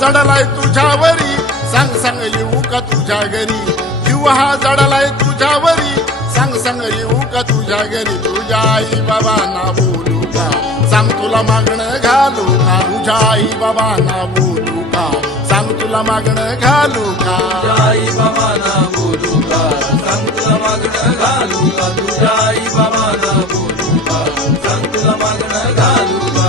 जडलाय तुझ्यावरी सांग सांग येऊ का तुझ्या घरी जीव हा जडलाय तुझ्यावरी सांग सांग येऊ का तुझ्या घरी तुझ्या आई बाबांना बोलू का सांग तुला मागणं घालू का तुझ्या आई बाबांना बोलू का सांग तुला मागणं घालू का तुझ्या आई बाबांना बोलू का सांग तुला मागणं घालू का तुझ्या आई बाबांना बोलू का सांग तुला मागणं घालू का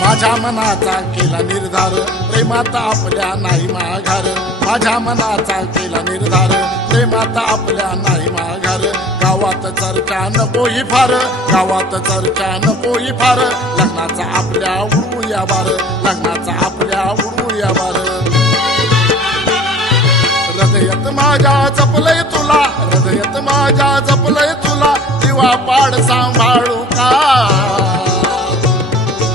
माझ्या मनाचा केला निर्धार प्रेमात आपल्या नाही माघार माझ्या मनाचा केला निर्धार प्रेमात आपल्या नाही माघार गावात चर्चा नकोही फार गावात चर्चा नकोही फार लग्नाचा आपल्या उडूया बार लग्नाचा आपल्या उडूया बार हृदयात माझ्या जपलंय तुला हृदयात माझ्या जपलंय तुला दिवा पाड सांभाळू का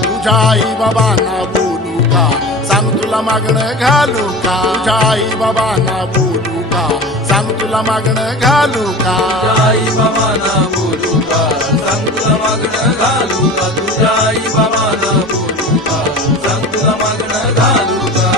तुझ्या आई बाबांना बोलू का सांग तुला मागणं घालू का तुझ्या आई बाबांना बोलू का सांग तुला मागणं घालू का तुझ्या आई बाबांना बोलू का सांग तुला मागणं घालू का तुझ्या आई बाबांना बोलू का सांग तुला मागणं घालू का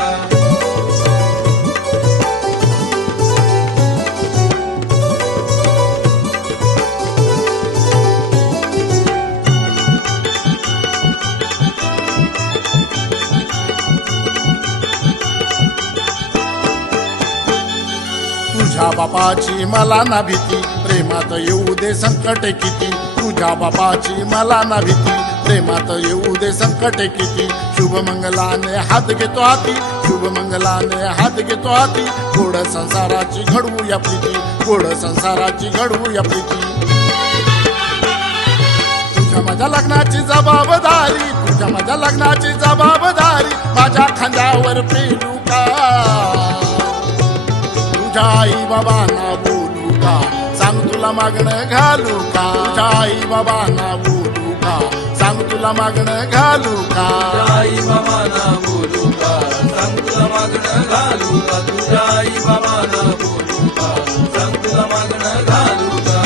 तुझ्या बापाची मला ना भीती प्रेमात येऊ दे संकट किती तुझ्या बापाची मला ना भीती प्रेमात येऊ दे संकट किती शुभ मंगलाने हात घेतो हाती शुभ मंगलाने हात घेतो हाती गोड संसाराची घडवू या प्रीती गोड संसाराची घडवू या प्रीती तुझ्या माझ्या लग्नाची जबाबदारी तुझ्या माझ्या लग्नाची जबाबदारी माझ्या खांद्यावर पेलू का तुझ्या आई बाबांना बोलू का सांग तुला मागणं घालू का तुझ्या आई बाबांना बोलू का सांग तुला मागणं घालू का तुझ्या आई बाबांना बोलू का सांग तुला मागणं घालू का तुझ्या आई बाबांना बोलू का सांग तुला मागणं घालू का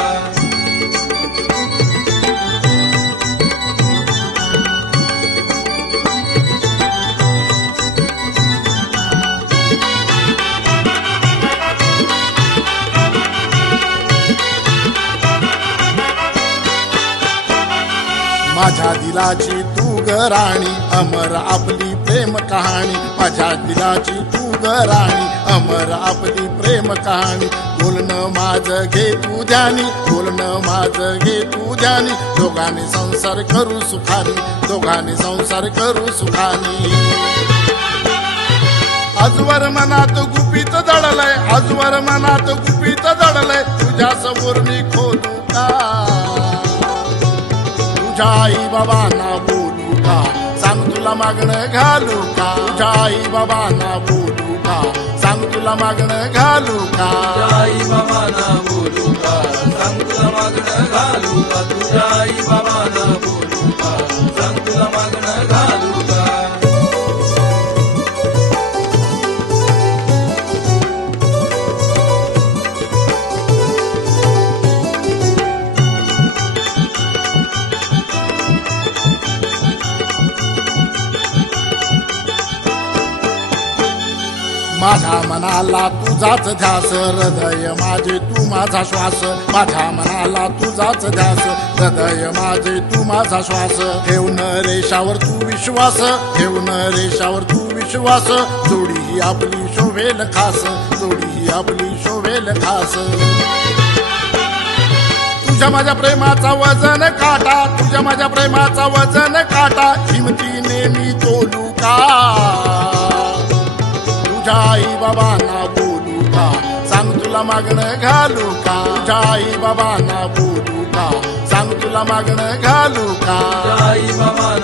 माझ्या दिलाची तू ग राणी अमर आपली प्रेम कहाणी माझ्या दिलाची तू ग राणी अमर आपली प्रेम कहाणी बोलणं माझं घे तू ध्यानी बोलणं माझं घे तू ध्यानी दोघांनी संसार करू सुखानी दोघांनी संसार करू सुखानी आजवर मनात गुपित दडलंय आजवर मनात गुपित दडलंय तुझ्या समोर मी खोलू का तुझ्या आई बाबांना बोलू का सांग तुला मागणं घालू का तुझ्या आई बाबांना बोलू का सांग तुला मागणं घालू का तुझ्या आई बाबांना बोलू का सांग तुला मागणं घालू का तुझ्या आई बाबांना बोलू का सांग तुला मागणं घालू का माझ्या मनाला तुझाच ध्यास हृदय माझे तू माझा श्वास माझ्या मनाला तुझाच ध्यास हृदय माझे तू माझा श्वास ठेवून रेषावर तू विश्वास ठेवून रेषावर तू विश्वास जोडी ही आपली शोभेल खास जोडी ही आपली शोभेल खास तुझ्या माझ्या प्रेमाचा वजन काटा तुझ्या माझ्या प्रेमाचा वजन काटा हिमतीने मी तोलू का तुझ्या आई बाबांना बोलू का सांग तुला मागणं घालू का तुझ्या आई बाबांना बोलू का सांग तुला मागणं घालू का तुझ्या आई बाबांना